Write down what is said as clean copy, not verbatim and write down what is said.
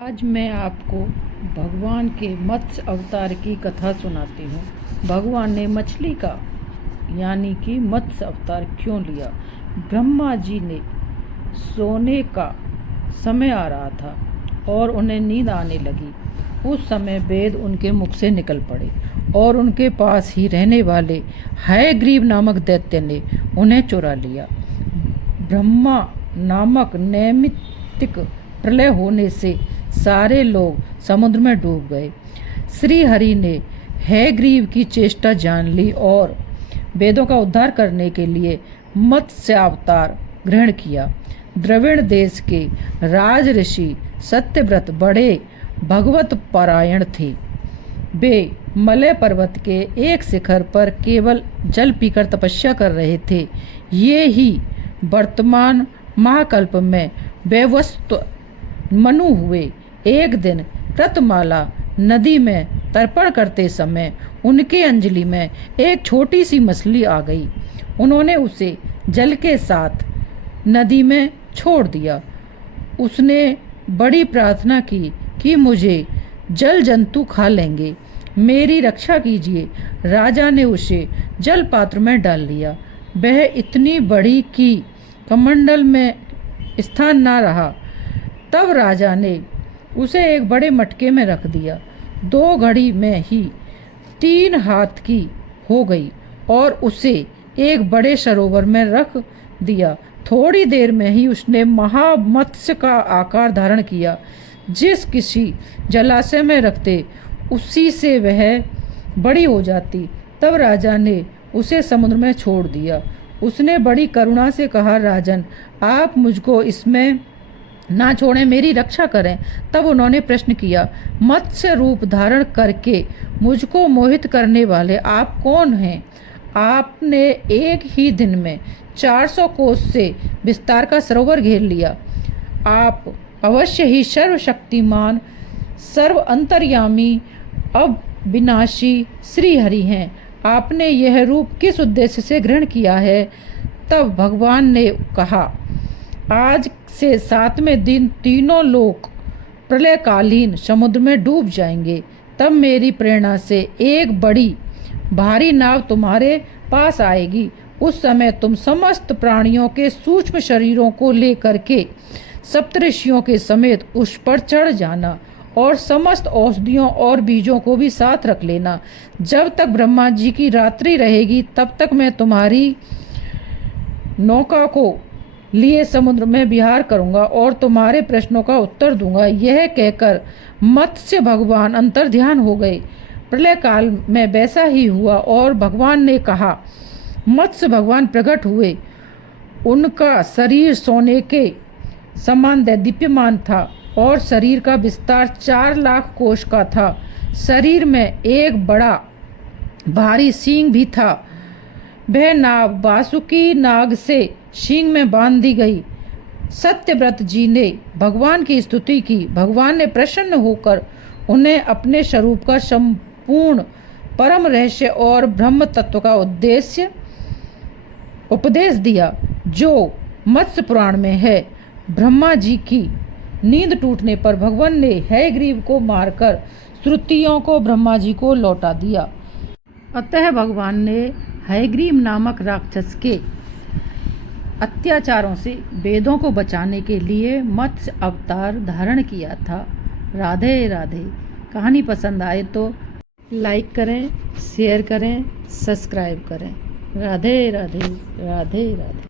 आज मैं आपको भगवान के मत्स्य अवतार की कथा सुनाती हूँ। भगवान ने मछली का यानी कि मत्स्य अवतार क्यों लिया? ब्रह्मा जी ने सोने का समय आ रहा था और उन्हें नींद आने लगी। उस समय वेद उनके मुख से निकल पड़े और उनके पास ही रहने वाले हयग्रीव नामक दैत्य ने उन्हें चुरा लिया। ब्रह्मा नामक नैमित्तिक प्रलय होने से सारे लोग समुद्र में डूब गए। श्री हरि ने हयग्रीव की चेष्टा जान ली और वेदों का उद्धार करने के लिए मत्स्यावतार ग्रहण किया। द्रविड़ देश के राज ऋषि सत्यव्रत बड़े भगवत परायण थे। वे मलय पर्वत के एक शिखर पर केवल जल पीकर तपस्या कर रहे थे। ये ही वर्तमान महाकल्प में वैवस्वत मनु हुए। एक दिन कृतमाला नदी में तर्पण करते समय उनके अंजलि में एक छोटी सी मछली आ गई। उन्होंने उसे जल के साथ नदी में छोड़ दिया। उसने बड़ी प्रार्थना की कि मुझे जल जंतु खा लेंगे, मेरी रक्षा कीजिए। राजा ने उसे जल पात्र में डाल लिया। वह इतनी बड़ी कि कमंडल में स्थान ना रहा। तब राजा ने उसे एक बड़े मटके में रख दिया। 2 घड़ी में ही 3 हाथ की हो गई और उसे एक बड़े सरोवर में रख दिया। थोड़ी देर में ही उसने महामत्स्य का आकार धारण किया। जिस किसी जलाशय में रखते उसी से वह बड़ी हो जाती। तब राजा ने उसे समुद्र में छोड़ दिया। उसने बड़ी करुणा से कहा, राजन, आप मुझको इसमें ना छोड़ें, मेरी रक्षा करें। तब उन्होंने प्रश्न किया, मत्स्य रूप धारण करके मुझको मोहित करने वाले आप कौन हैं? आपने एक ही दिन में 400 कोस से विस्तार का सरोवर घेर लिया। आप अवश्य ही सर्वशक्तिमान, सर्व अंतर्यामी, अविनाशी श्री हरि हैं। आपने यह रूप किस उद्देश्य से ग्रहण किया है? तब भगवान ने कहा, आज से 7वें दिन तीनों लोग प्रलयकालीन समुद्र में डूब जाएंगे। तब मेरी प्रेरणा से एक बड़ी भारी नाव तुम्हारे पास आएगी। उस समय तुम समस्त प्राणियों के सूक्ष्म शरीरों को लेकर के सप्तऋषियों के समेत उस पर चढ़ जाना और समस्त औषधियों और बीजों को भी साथ रख लेना। जब तक ब्रह्मा जी की रात्रि रहेगी तब तक मैं तुम्हारी नौका को लिए समुद्र में विहार करूंगा और तुम्हारे प्रश्नों का उत्तर दूंगा। यह कहकर मत्स्य भगवान अंतर्ध्यान हो गए। प्रलय काल में वैसा ही हुआ और भगवान ने कहा, मत्स्य भगवान प्रकट हुए। उनका शरीर सोने के समान दैदीप्यमान था और शरीर का विस्तार 4 लाख कोश का था। शरीर में एक बड़ा भारी सींग भी था। वह नाव वासुकी नाग से सींग में बांध दी गई। सत्यव्रत जी ने भगवान की स्तुति की। भगवान ने प्रसन्न होकर उन्हें अपने स्वरूप का संपूर्ण परम रहस्य और ब्रह्म तत्व का उपदेश दिया, जो मत्स्य पुराण में है। ब्रह्मा जी की नींद टूटने पर भगवान ने हयग्रीव को मारकर श्रुतियों को ब्रह्मा जी को लौटा दिया। अतः भगवान ने हयग्रीव नामक राक्षस के अत्याचारों से वेदों को बचाने के लिए मत्स्य अवतार धारण किया था। राधे राधे। कहानी पसंद आए तो लाइक करें, शेयर करें, सब्सक्राइब करें। राधे राधे, राधे राधे।